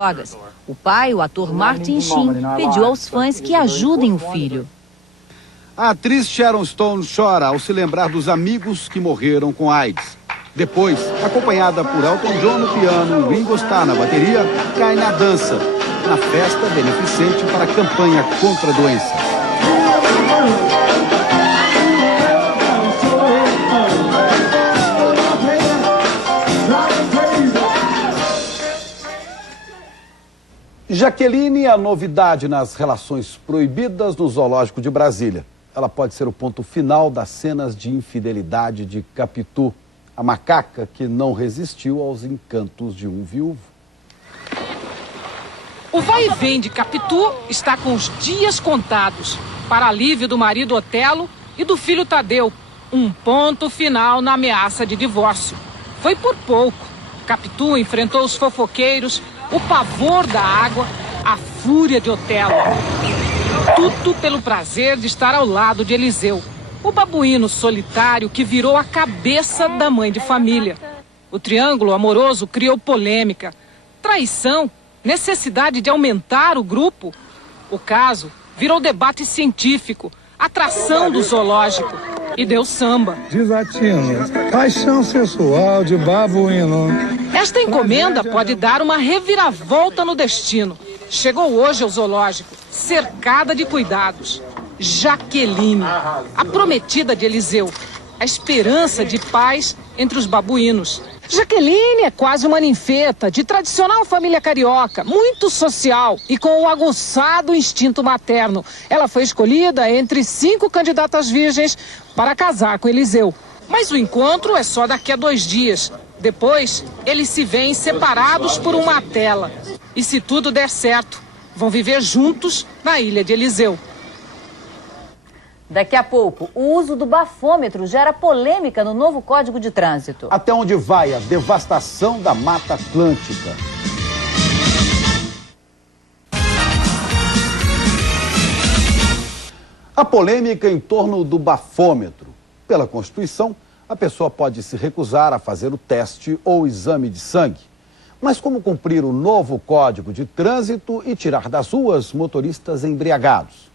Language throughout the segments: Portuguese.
drogas. O pai, o ator Martin Sheen, pediu aos fãs que ajudem o filho. A atriz Sharon Stone chora ao se lembrar dos amigos que morreram com AIDS. Depois, acompanhada por Elton John no piano e Ringo Starr na bateria, cai na dança, na festa beneficente para a campanha contra doenças. Jaqueline é a novidade nas relações proibidas no Zoológico de Brasília. Ela pode ser o ponto final das cenas de infidelidade de Capitu, a macaca que não resistiu aos encantos de um viúvo. O vai e vem de Capitu está com os dias contados, para alívio do marido Otelo e do filho Tadeu. Um ponto final na ameaça de divórcio. Foi por pouco. Capitu enfrentou os fofoqueiros, o pavor da água, a fúria de Otelo. Tudo pelo prazer de estar ao lado de Eliseu, o babuíno solitário que virou a cabeça da mãe de família. O triângulo amoroso criou polêmica, traição, necessidade de aumentar o grupo. O caso virou debate científico, atração do zoológico e deu samba. Desatino, paixão sensual de babuíno. Esta encomenda pode dar uma reviravolta no destino. Chegou hoje ao zoológico, cercada de cuidados. Jaqueline, a prometida de Eliseu, a esperança de paz entre os babuínos. Jaqueline é quase uma ninfeta, de tradicional família carioca, muito social e com um aguçado instinto materno. Ela foi escolhida entre 5 candidatas virgens para casar com Eliseu. Mas o encontro é só daqui a 2 dias. Depois, eles se veem separados por uma tela. E se tudo der certo, vão viver juntos na ilha de Eliseu. Daqui a pouco, o uso do bafômetro gera polêmica no novo Código de Trânsito. Até onde vai a devastação da Mata Atlântica? A polêmica em torno do bafômetro. Pela Constituição, a pessoa pode se recusar a fazer o teste ou exame de sangue. Mas como cumprir o novo Código de Trânsito e tirar das ruas motoristas embriagados?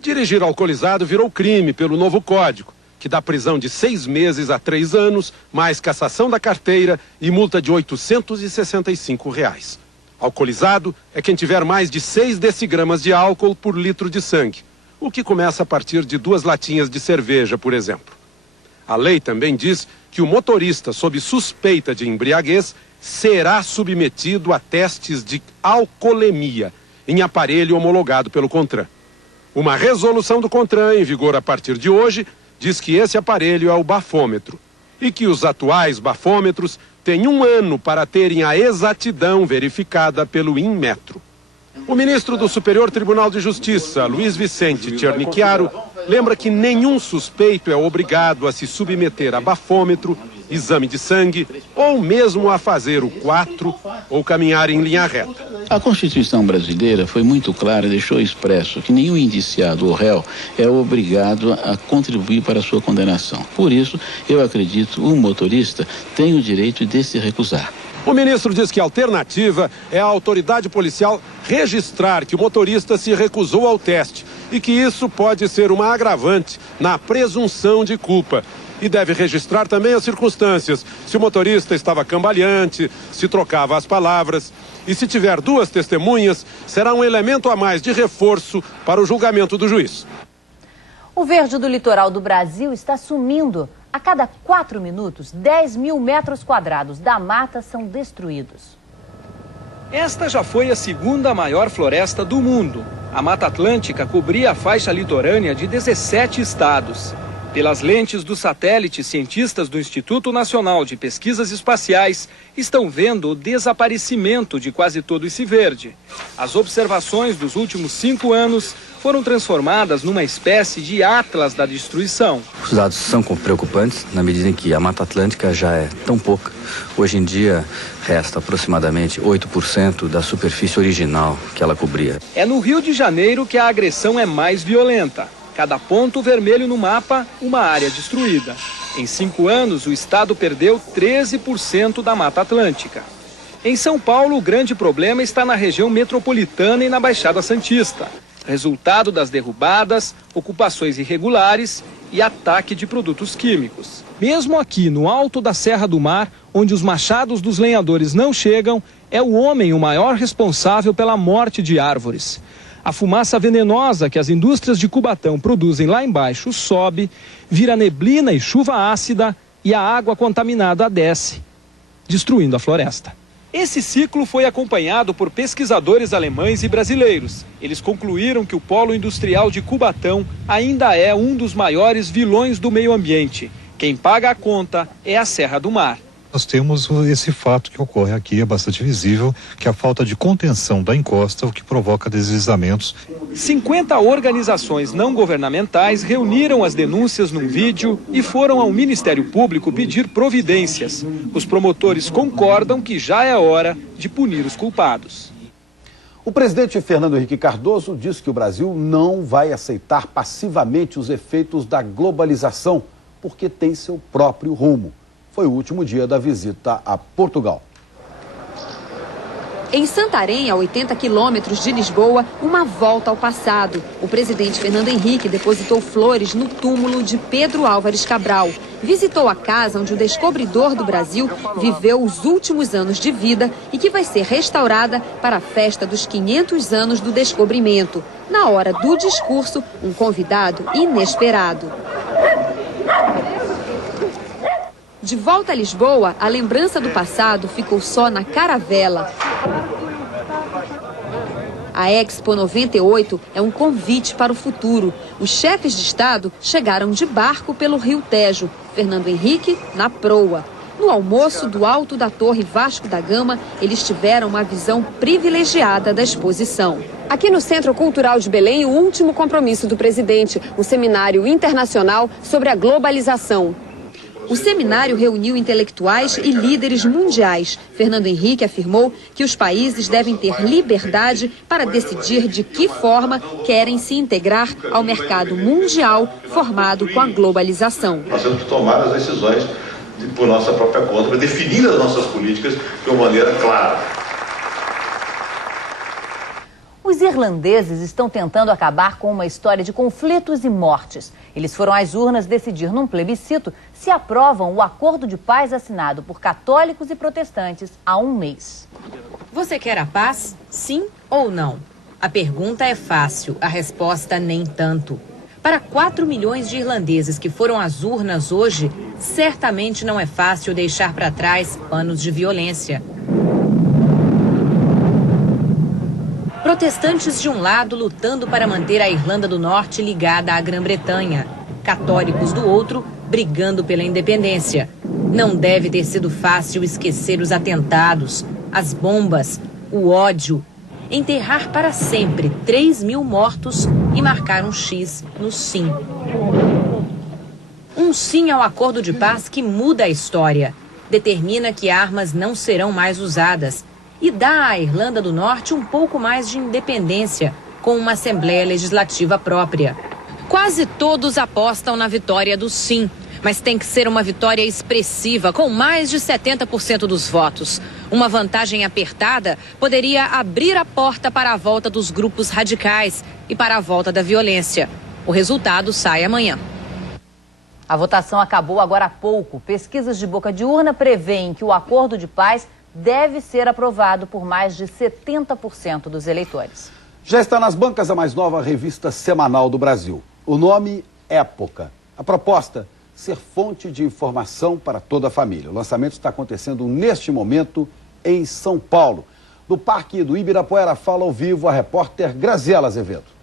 Dirigir alcoolizado virou crime pelo novo Código, que dá prisão de 6 meses a 3 anos, mais cassação da carteira e multa de R$ 865. Alcoolizado é quem tiver mais de 6 decigramas de álcool por litro de sangue, o que começa a partir de 2 latinhas de cerveja, por exemplo. A lei também diz que o motorista sob suspeita de embriaguez será submetido a testes de alcoolemia em aparelho homologado pelo CONTRAN. Uma resolução do CONTRAN, em vigor a partir de hoje, diz que esse aparelho é o bafômetro e que os atuais bafômetros têm 1 ano para terem a exatidão verificada pelo Inmetro. O ministro do Superior Tribunal de Justiça, Luiz Vicente Tchernicchiaro, lembra que nenhum suspeito é obrigado a se submeter a bafômetro, exame de sangue ou mesmo a fazer o 4 ou caminhar em linha reta. A Constituição brasileira foi muito clara e deixou expresso que nenhum indiciado ou réu é obrigado a contribuir para a sua condenação. Por isso, eu acredito, o motorista tem o direito de se recusar. O ministro diz que a alternativa é a autoridade policial registrar que o motorista se recusou ao teste e que isso pode ser uma agravante na presunção de culpa. E deve registrar também as circunstâncias, se o motorista estava cambaleante, se trocava as palavras. E se tiver 2 testemunhas, será um elemento a mais de reforço para o julgamento do juiz. O verde do litoral do Brasil está sumindo. A cada 4 minutos, 10 mil metros quadrados da mata são destruídos. Esta já foi a 2ª maior floresta do mundo. A Mata Atlântica cobria a faixa litorânea de 17 estados. Pelas lentes do satélite, cientistas do Instituto Nacional de Pesquisas Espaciais estão vendo o desaparecimento de quase todo esse verde. As observações dos últimos 5 anos foram transformadas numa espécie de atlas da destruição. Os dados são preocupantes na medida em que a Mata Atlântica já é tão pouca. Hoje em dia resta aproximadamente 8% da superfície original que ela cobria. É no Rio de Janeiro que a agressão é mais violenta. Cada ponto vermelho no mapa, uma área destruída. Em 5 anos, o estado perdeu 13% da Mata Atlântica. Em São Paulo, o grande problema está na região metropolitana e na Baixada Santista. Resultado das derrubadas, ocupações irregulares e ataque de produtos químicos. Mesmo aqui no alto da Serra do Mar, onde os machados dos lenhadores não chegam, é o homem o maior responsável pela morte de árvores. A fumaça venenosa que as indústrias de Cubatão produzem lá embaixo sobe, vira neblina e chuva ácida e a água contaminada desce, destruindo a floresta. Esse ciclo foi acompanhado por pesquisadores alemães e brasileiros. Eles concluíram que o polo industrial de Cubatão ainda é um dos maiores vilões do meio ambiente. Quem paga a conta é a Serra do Mar. Nós temos esse fato que ocorre aqui, é bastante visível, que é a falta de contenção da encosta, o que provoca deslizamentos. 50 organizações não governamentais reuniram as denúncias num vídeo e foram ao Ministério Público pedir providências. Os promotores concordam que já é hora de punir os culpados. O presidente Fernando Henrique Cardoso diz que o Brasil não vai aceitar passivamente os efeitos da globalização, porque tem seu próprio rumo. Foi o último dia da visita a Portugal. Em Santarém, a 80 quilômetros de Lisboa, uma volta ao passado. O presidente Fernando Henrique depositou flores no túmulo de Pedro Álvares Cabral. Visitou a casa onde o descobridor do Brasil viveu os últimos anos de vida e que vai ser restaurada para a festa dos 500 anos do descobrimento. Na hora do discurso, um convidado inesperado. De volta a Lisboa, a lembrança do passado ficou só na caravela. A Expo 98 é um convite para o futuro. Os chefes de Estado chegaram de barco pelo Rio Tejo. Fernando Henrique na proa. No almoço do alto da Torre Vasco da Gama, eles tiveram uma visão privilegiada da exposição. Aqui no Centro Cultural de Belém, o último compromisso do presidente, um seminário internacional sobre a globalização. O seminário reuniu intelectuais e líderes mundiais. Fernando Henrique afirmou que os países devem ter liberdade para decidir de que forma querem se integrar ao mercado mundial formado com a globalização. Nós temos que tomar as decisões por nossa própria conta, para definir as nossas políticas de uma maneira clara. Os irlandeses estão tentando acabar com uma história de conflitos e mortes. Eles foram às urnas decidir num plebiscito se aprovam o acordo de paz assinado por católicos e protestantes há um mês. Você quer a paz? Sim ou não? A pergunta é fácil, a resposta nem tanto. Para 4 milhões de irlandeses que foram às urnas hoje, certamente não é fácil deixar para trás anos de violência. Protestantes de um lado lutando para manter a Irlanda do Norte ligada à Grã-Bretanha. Católicos do outro brigando pela independência. Não deve ter sido fácil esquecer os atentados, as bombas, o ódio. Enterrar para sempre 3 mil mortos e marcar um X no sim. Um sim ao acordo de paz que muda a história. Determina que armas não serão mais usadas. E dá à Irlanda do Norte um pouco mais de independência, com uma Assembleia Legislativa própria. Quase todos apostam na vitória do sim, mas tem que ser uma vitória expressiva, com mais de 70% dos votos. Uma vantagem apertada poderia abrir a porta para a volta dos grupos radicais e para a volta da violência. O resultado sai amanhã. A votação acabou agora há pouco. Pesquisas de boca de urna prevêem que o acordo de paz deve ser aprovado por mais de 70% dos eleitores. Já está nas bancas a mais nova revista semanal do Brasil. O nome Época. A proposta, ser fonte de informação para toda a família. O lançamento está acontecendo neste momento em São Paulo. Do Parque do Ibirapuera, fala ao vivo a repórter Graziela Azevedo.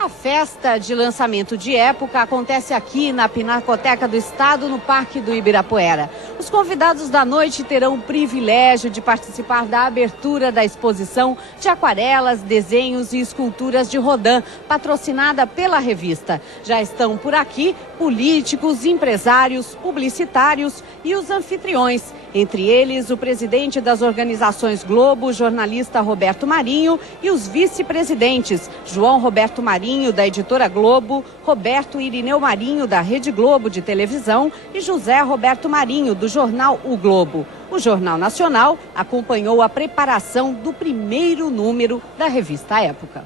A festa de lançamento de Época acontece aqui na Pinacoteca do Estado, no Parque do Ibirapuera. Os convidados da noite terão o privilégio de participar da abertura da exposição de aquarelas, desenhos e esculturas de Rodin, patrocinada pela revista. Já estão por aqui políticos, empresários, publicitários e os anfitriões. Entre eles, o presidente das organizações Globo, jornalista Roberto Marinho, e os vice-presidentes, João Roberto Marinho Marinho, da editora Globo, Roberto Irineu Marinho, da Rede Globo de televisão e José Roberto Marinho, do jornal O Globo. O Jornal Nacional acompanhou a preparação do primeiro número da revista Época.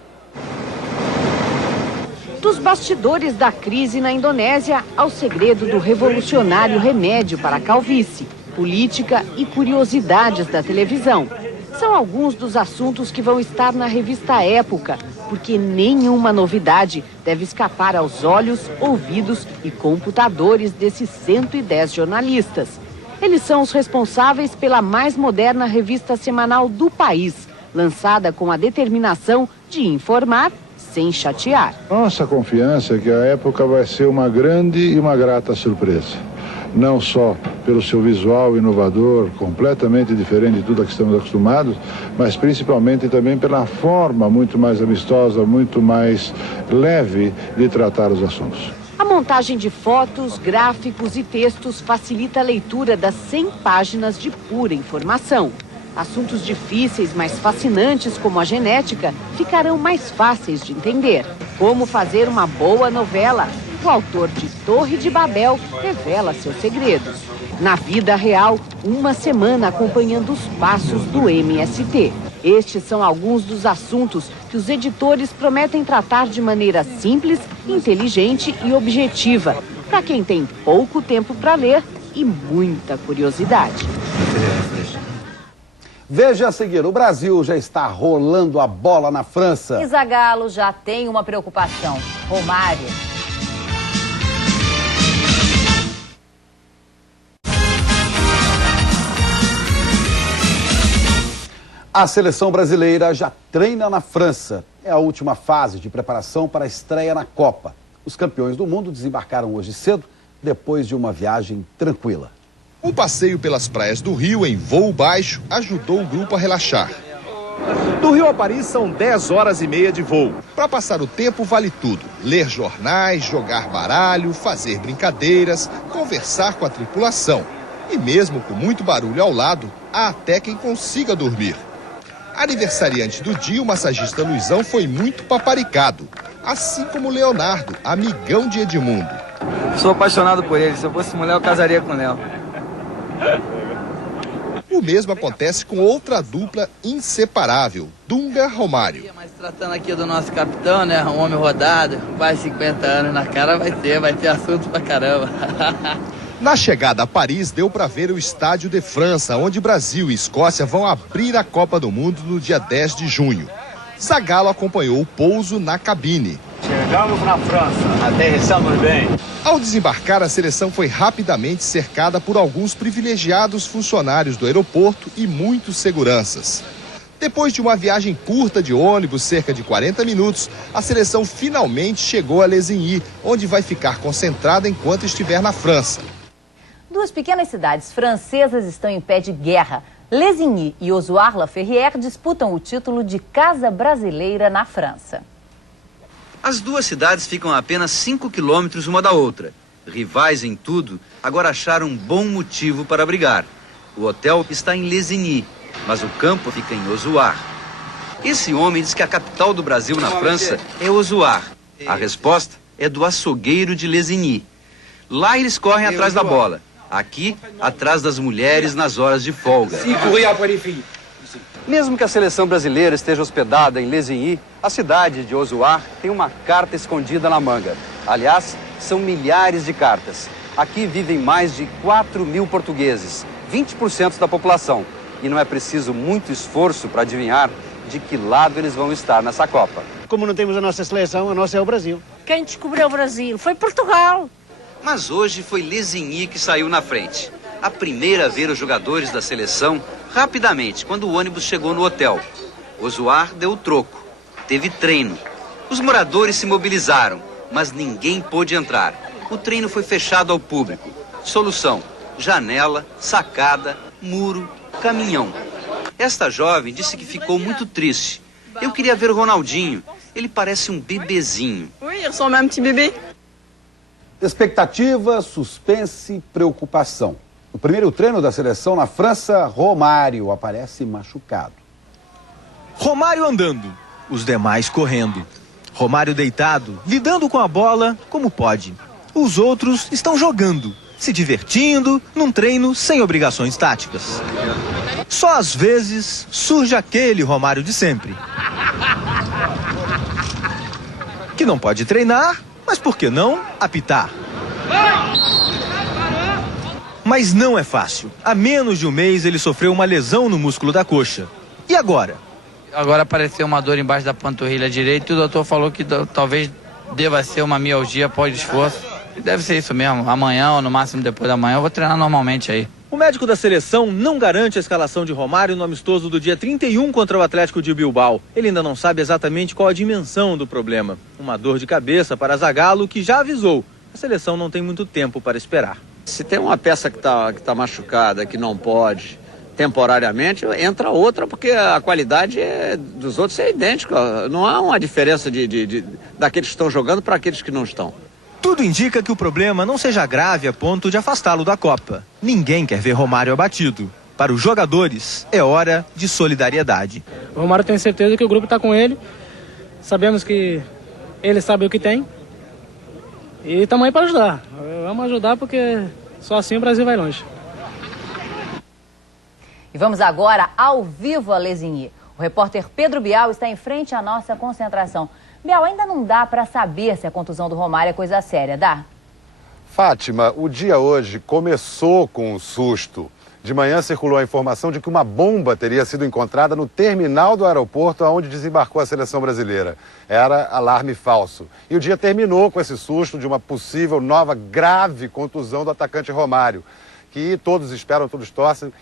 Dos bastidores da crise na Indonésia ao segredo do revolucionário remédio para a calvície, política e curiosidades da televisão. São alguns dos assuntos que vão estar na revista Época, porque nenhuma novidade deve escapar aos olhos, ouvidos e computadores desses 110 jornalistas. Eles são os responsáveis pela mais moderna revista semanal do país, lançada com a determinação de informar sem chatear. Nossa confiança é que a Época vai ser uma grande e uma grata surpresa. Não só pelo seu visual inovador, completamente diferente de tudo a que estamos acostumados, mas principalmente também pela forma muito mais amistosa, muito mais leve de tratar os assuntos. A montagem de fotos, gráficos e textos facilita a leitura das 100 páginas de pura informação. Assuntos difíceis, mas fascinantes, como a genética, ficarão mais fáceis de entender. Como fazer uma boa novela? O autor de Torre de Babel revela seus segredos. Na vida real, uma semana acompanhando os passos do MST. Estes são alguns dos assuntos que os editores prometem tratar de maneira simples, inteligente e objetiva, para quem tem pouco tempo para ler e muita curiosidade. Veja a seguir, o Brasil já está rolando a bola na França. E Zagallo já tem uma preocupação. Romário. A seleção brasileira já treina na França. É a última fase de preparação para a estreia na Copa. Os campeões do mundo desembarcaram hoje cedo, depois de uma viagem tranquila. Um passeio pelas praias do Rio em voo baixo ajudou o grupo a relaxar. Do Rio a Paris são 10 horas e meia de voo. Para passar o tempo vale tudo. Ler jornais, jogar baralho, fazer brincadeiras, conversar com a tripulação. E mesmo com muito barulho ao lado, há até quem consiga dormir. Aniversariante do dia, o massagista Luizão foi muito paparicado. Assim como Leonardo, amigão de Edmundo. Sou apaixonado por ele. Se eu fosse mulher, eu casaria com ela. O mesmo acontece com outra dupla inseparável, Dunga Romário. Mas tratando aqui do nosso capitão, né, um homem rodado, quase 50 anos na cara, vai ter assunto pra caramba. Na chegada a Paris, deu para ver o Estádio de França, onde Brasil e Escócia vão abrir a Copa do Mundo no dia 10 de junho. Zagallo acompanhou o pouso na cabine. Chegamos na França, aterrissamos bem. Ao desembarcar, a seleção foi rapidamente cercada por alguns privilegiados funcionários do aeroporto e muitos seguranças. Depois de uma viagem curta de ônibus, cerca de 40 minutos, a seleção finalmente chegou a Lesigny, onde vai ficar concentrada enquanto estiver na França. Duas pequenas cidades francesas estão em pé de guerra. Lesigny e Ozoir-la-Ferrière disputam o título de Casa Brasileira na França. As duas cidades ficam a apenas 5 quilômetros uma da outra. Rivais em tudo, agora acharam um bom motivo para brigar. O hotel está em Lesigny, mas o campo fica em Ozoir. Esse homem diz que a capital do Brasil na França é Ozoir. A resposta é do açougueiro de Lesigny. Lá eles correm atrás da bola. Aqui, atrás das mulheres nas horas de folga. Mesmo que a seleção brasileira esteja hospedada em Lesigny, a cidade de Ozoir tem uma carta escondida na manga. Aliás, são milhares de cartas. Aqui vivem mais de 4.000 portugueses, 20% da população. E não é preciso muito esforço para adivinhar de que lado eles vão estar nessa Copa. Como não temos a nossa seleção, a nossa é o Brasil. Quem descobriu o Brasil foi Portugal. Mas hoje foi Lesigny que saiu na frente. A primeira a ver os jogadores da seleção rapidamente, quando o ônibus chegou no hotel. Ozoir deu o troco. Teve treino. Os moradores se mobilizaram, mas ninguém pôde entrar. O treino foi fechado ao público. Solução: janela, sacada, muro, caminhão. Esta jovem disse que ficou muito triste. Eu queria ver o Ronaldinho. Ele parece um bebezinho. Oui, il ressemble à un petit bébé. Expectativa, suspense, preocupação. No primeiro treino da seleção na França, Romário aparece machucado. Romário andando, os demais correndo. Romário deitado, lidando com a bola como pode. Os outros estão jogando, se divertindo, num treino sem obrigações táticas. Só às vezes surge aquele Romário de sempre, que não pode treinar, mas por que não apitar? Mas não é fácil. Há menos de um mês ele sofreu uma lesão no músculo da coxa. E agora? Agora apareceu uma dor embaixo da panturrilha direita e o doutor falou que talvez deva ser uma mialgia pós-esforço. Deve ser isso mesmo. Amanhã ou no máximo depois da manhã eu vou treinar normalmente aí. O médico da seleção não garante a escalação de Romário no amistoso do dia 31 contra o Atlético de Bilbao. Ele ainda não sabe exatamente qual a dimensão do problema. Uma dor de cabeça para Zagallo, que já avisou. A seleção não tem muito tempo para esperar. Se tem uma peça que tá machucada, que não pode temporariamente, entra outra, porque a qualidade dos outros é idêntica. Não há uma diferença daqueles que estão jogando para aqueles que não estão. Tudo indica que o problema não seja grave a ponto de afastá-lo da Copa. Ninguém quer ver Romário abatido. Para os jogadores, é hora de solidariedade. O Romário tem certeza que o grupo está com ele. Sabemos que ele sabe o que tem. E estamos aí para ajudar. Vamos ajudar porque só assim o Brasil vai longe. E vamos agora ao vivo a Lesigny. O repórter Pedro Bial está em frente à nossa concentração. Bial, ainda não dá para saber se a contusão do Romário é coisa séria, dá? Fátima, o dia hoje começou com um susto. De manhã circulou a informação de que uma bomba teria sido encontrada no terminal do aeroporto onde desembarcou a seleção brasileira. Era alarme falso. E o dia terminou com esse susto de uma possível nova grave contusão do atacante Romário, que todos esperam, todos torcem,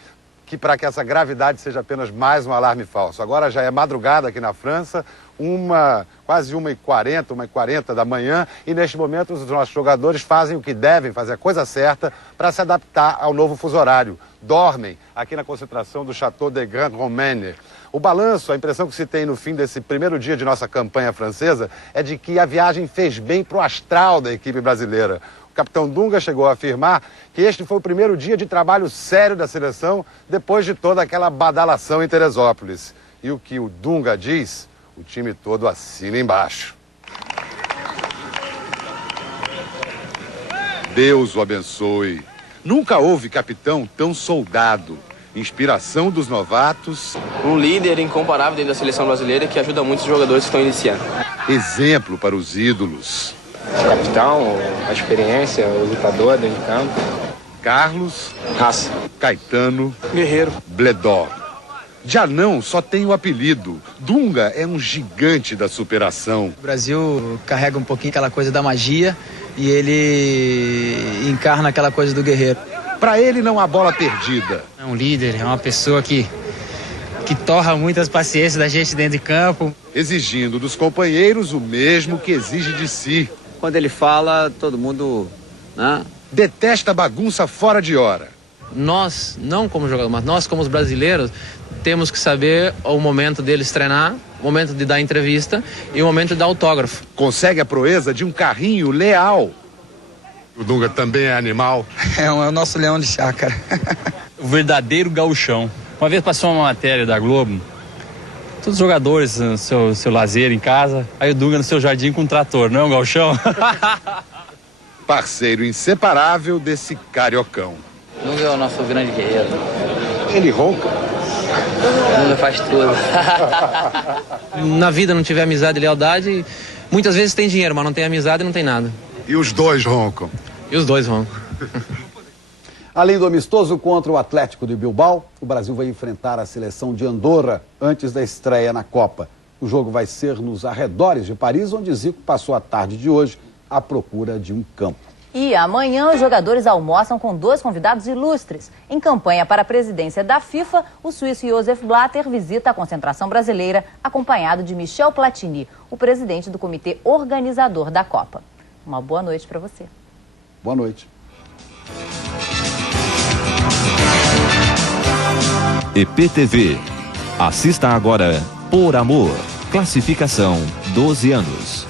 que para que essa gravidade seja apenas mais um alarme falso. Agora já é madrugada aqui na França, quase 1h40 da manhã, e neste momento os nossos jogadores fazem o que devem, fazer a coisa certa para se adaptar ao novo fuso horário. Dormem aqui na concentração do Château de Grand Romaine. O balanço, a impressão que se tem no fim desse primeiro dia de nossa campanha francesa é de que a viagem fez bem para o astral da equipe brasileira. O capitão Dunga chegou a afirmar que este foi o primeiro dia de trabalho sério da seleção depois de toda aquela badalação em Teresópolis. E o que o Dunga diz, o time todo assina embaixo. Deus o abençoe. Nunca houve capitão tão soldado. Inspiração dos novatos. Um líder incomparável dentro da seleção brasileira que ajuda muitos jogadores que estão iniciando. Exemplo para os ídolos. O capitão, a experiência, o lutador dentro de campo. Carlos. Raça. Caetano. Guerreiro. Bledó. Janão só tem o apelido. Dunga é um gigante da superação. O Brasil carrega um pouquinho aquela coisa da magia e ele encarna aquela coisa do guerreiro. Para ele não há bola perdida. É um líder, é uma pessoa que torra muitas paciências da gente dentro de campo. Exigindo dos companheiros o mesmo que exige de si. Quando ele fala, todo mundo, né? Detesta bagunça fora de hora. Nós, não como jogadores, mas nós como os brasileiros, temos que saber o momento deles treinar, o momento de dar entrevista e o momento de dar autógrafo. Consegue a proeza de um carrinho leal. O Dunga também é animal. É o nosso leão de chácara. O verdadeiro gauchão. Uma vez passou uma matéria da Globo, todos os jogadores no seu lazer em casa, aí o Dunga no seu jardim com um trator, não é um gauchão? Parceiro inseparável desse cariocão. Dunga é o nosso grande guerreiro. Ele ronca. Dunga faz tudo. Na vida não tiver amizade e lealdade, muitas vezes tem dinheiro, mas não tem amizade e não tem nada. E os dois roncam. E os dois roncam. Além do amistoso contra o Atlético de Bilbao, o Brasil vai enfrentar a seleção de Andorra antes da estreia na Copa. O jogo vai ser nos arredores de Paris, onde Zico passou a tarde de hoje à procura de um campo. E amanhã os jogadores almoçam com 2 convidados ilustres. Em campanha para a presidência da FIFA, o suíço Josef Blatter visita a concentração brasileira, acompanhado de Michel Platini, o presidente do comitê organizador da Copa. Uma boa noite para você. Boa noite. EPTV. Assista agora Por Amor. Classificação 12 anos.